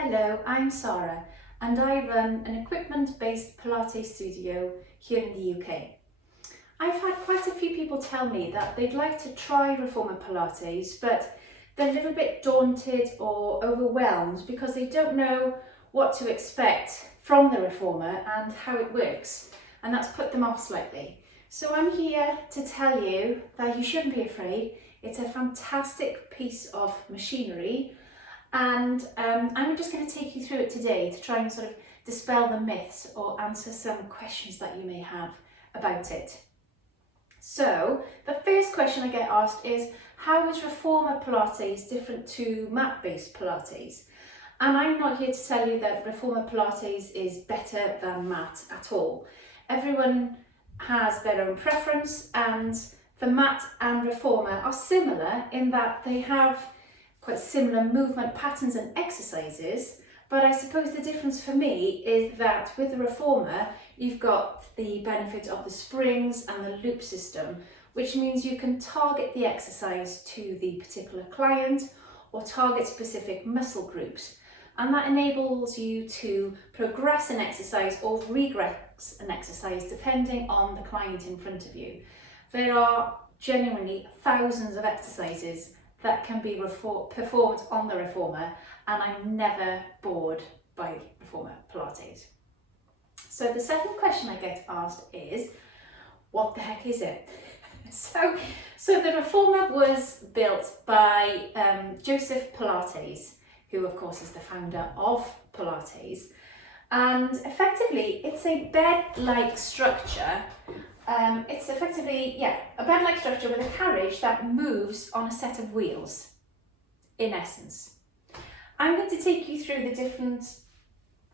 Hello, I'm Sara and I run an equipment-based Pilates studio here in the UK. I've had quite a few people tell me that they'd like to try Reformer Pilates, but they're a little bit daunted or overwhelmed because they don't know what to expect from the Reformer and how it works, and that's put them off slightly. So I'm here to tell you that you shouldn't be afraid. It's a fantastic piece of machinery, and I'm just going to take you through it today to try and sort of dispel the myths or answer some questions that you may have about it. So the first question I get asked is, how is Reformer Pilates different to mat-based Pilates? And I'm not here to tell you that Reformer Pilates is better than mat at all. Everyone has their own preference, and the mat and Reformer are similar in that they have quite similar movement patterns and exercises, but I suppose the difference for me is that with the Reformer you've got the benefit of the springs and the loop system, which means you can target the exercise to the particular client or target specific muscle groups, and that enables you to progress an exercise or regress an exercise depending on the client in front of you. There are genuinely thousands of exercises that can be performed on the Reformer, and I'm never bored by Reformer Pilates. So the second question I get asked is, what the heck is it? So the Reformer was built by Joseph Pilates, who of course is the founder of Pilates, and effectively it's a bed-like structure. It's effectively, a bed-like structure with a carriage that moves on a set of wheels, in essence. I'm going to take you through the different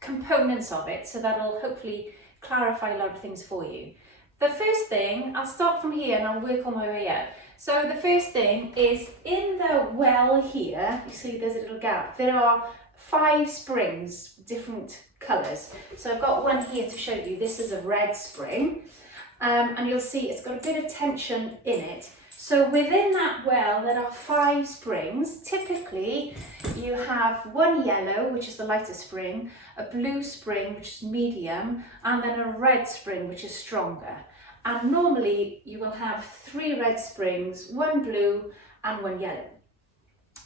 components of it, so that'll hopefully clarify a lot of things for you. The first thing, I'll start from here and I'll work on my way up. So the first thing is, in the well here, you see there's a little gap. There are 5 springs, different colours. So I've got one here to show you. This is a red spring. And you'll see it's got a bit of tension in it. So within that well there are 5 springs. Typically you have one yellow, which is the lighter spring, a blue spring, which is medium, and then a red spring, which is stronger. And normally you will have 3 red springs, 1 blue and 1 yellow.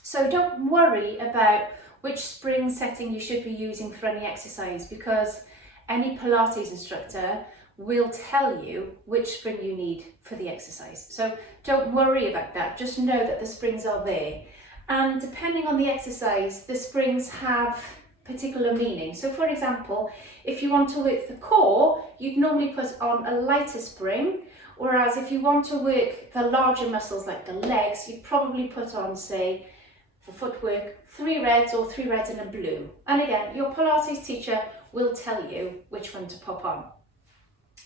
So don't worry about which spring setting you should be using for any exercise, because any Pilates instructor will tell you which spring you need for the exercise. So don't worry about that, just know that the springs are there. And depending on the exercise, the springs have particular meaning. So for example, if you want to work the core, you'd normally put on a lighter spring, whereas if you want to work the larger muscles like the legs, you'd probably put on, say, for footwork, 3 reds or 3 reds and a blue. And again, your Pilates teacher will tell you which one to pop on.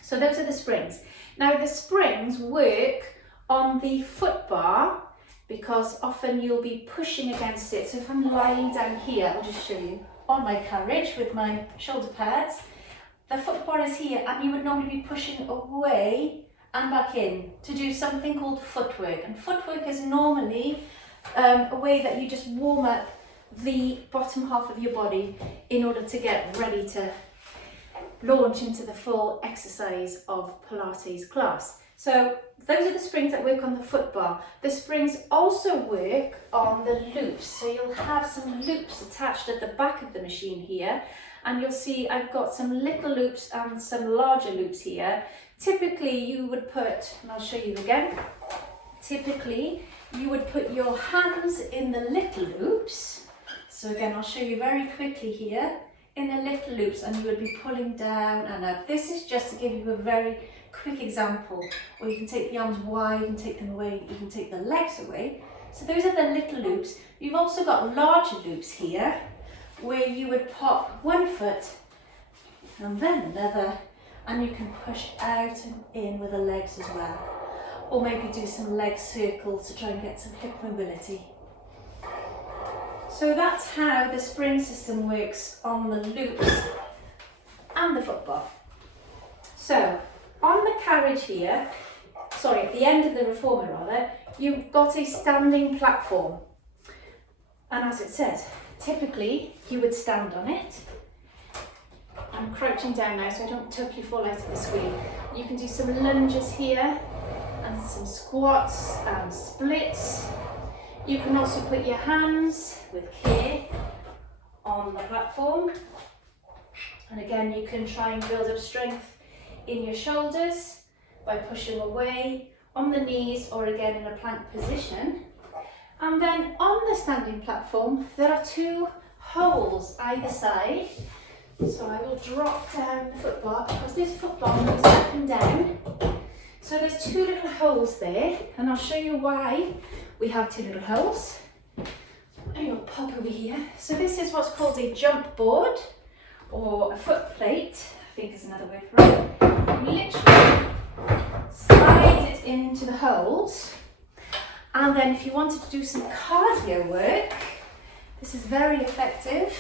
So those are the springs. Now the springs work on the foot bar, because often you'll be pushing against it. So if I'm lying down here, I'll just show you, on my carriage with my shoulder pads, the foot bar is here, and you would normally be pushing away and back in to do something called footwork. And footwork is normally a way that you just warm up the bottom half of your body in order to get ready to launch into the full exercise of Pilates class. So those are the springs that work on the foot bar. The springs also work on the loops. So you'll have some loops attached at the back of the machine here, and you'll see I've got some little loops and some larger loops here. Typically you would put, and I'll show you again, typically you would put your hands in the little loops. So again, I'll show you very quickly here, in the little loops, and you would be pulling down and up. This is just to give you a very quick example, or you can take the arms wide and take them away, you can take the legs away. So those are the little loops. You've also got larger loops here, where you would pop one foot and then another, and you can push out and in with the legs as well. Or maybe do some leg circles to try and get some hip mobility. So that's how the spring system works on the loops and the foot bar. So on the carriage here, at the end of the Reformer rather, you've got a standing platform. And as it says, typically you would stand on it. I'm crouching down now so I don't totally fall out of the screen. You can do some lunges here and some squats and splits. You can also put your hands with care on the platform. And again, you can try and build up strength in your shoulders by pushing away on the knees or again in a plank position. And then on the standing platform, there are 2 holes either side. So I will drop down the foot bar because this foot bar moves up and down. So there's 2 little holes there, and I'll show you why we have 2 little holes. I'm going to pop over here. So this is what's called a jump board or a foot plate, I think is another word for it. You literally slide it into the holes, and then if you wanted to do some cardio work, this is very effective.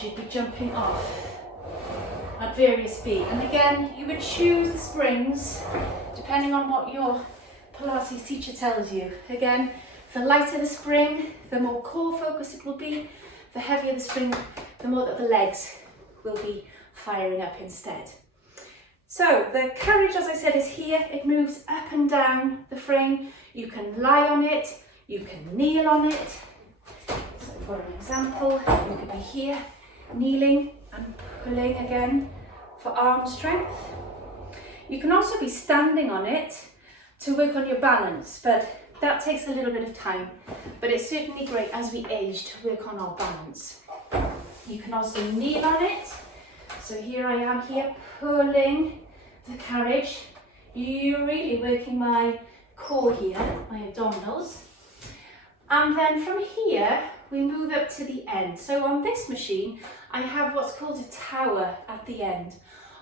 You'd be jumping off at various speed, and again you would choose the springs depending on what your Pilates teacher tells you. Again, the lighter the spring, the more core focused it will be. The heavier the spring, the more that the legs will be firing up instead. So the carriage, as I said, is here. It moves up and down the frame. You can lie on it, you can kneel on it. So for an example, you could be here kneeling and pulling again for arm strength. You can also be standing on it to work on your balance, but that takes a little bit of time, but it's certainly great as we age to work on our balance. You can also kneel on it. So here I am here pulling the carriage. You're really working my core here, my abdominals. And then from here, we move up to the end. So on this machine, I have what's called a tower at the end.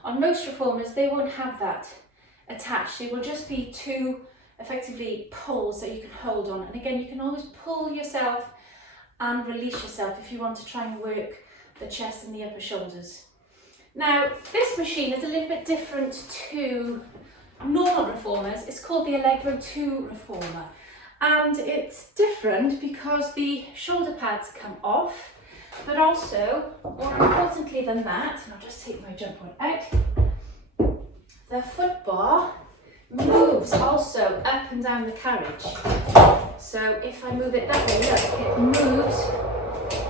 On most reformers, they won't have that attached. It will just be 2 effectively poles that you can hold on. And again, you can always pull yourself and release yourself if you want to try and work the chest and the upper shoulders. Now, this machine is a little bit different to normal reformers. It's called the Allegro 2 reformer. And it's different because the shoulder pads come off, but also, more importantly than that, and I'll just take my jump board out, the foot bar moves also up and down the carriage. So if I move it that way, look, it moves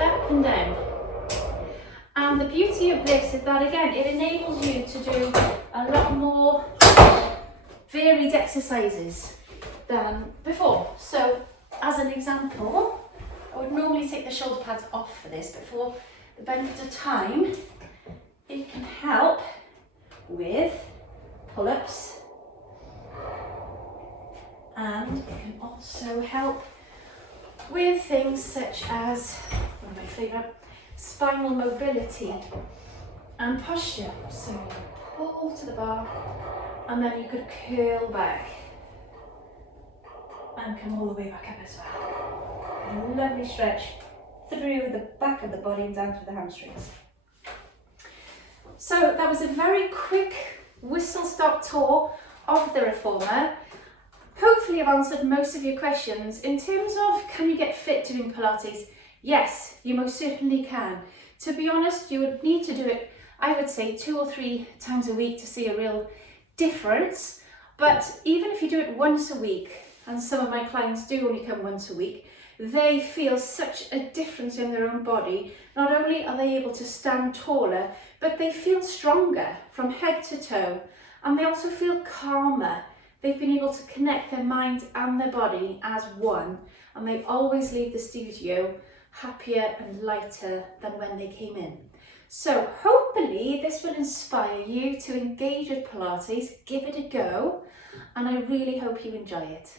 up and down. And the beauty of this is that, again, it enables you to do a lot more varied exercises than before. So as an example, I would normally take the shoulder pads off for this, but for the benefit of time, it can help with pull-ups, and it can also help with things such as, one of my favourite, spinal mobility and posture. So you pull to the bar, and then you could curl back and come all the way back up as well. A lovely stretch through the back of the body and down through the hamstrings. So that was a very quick whistle-stop tour of the reformer. Hopefully I've answered most of your questions. In terms of can you get fit doing Pilates? Yes, you most certainly can. To be honest, you would need to do it, I would say, 2 or 3 times a week to see a real difference. But even if you do it once a week, and some of my clients do only come once a week, they feel such a difference in their own body. Not only are they able to stand taller, but they feel stronger from head to toe, and they also feel calmer. They've been able to connect their mind and their body as one, and they always leave the studio happier and lighter than when they came in. So hopefully this will inspire you to engage with Pilates, give it a go, and I really hope you enjoy it.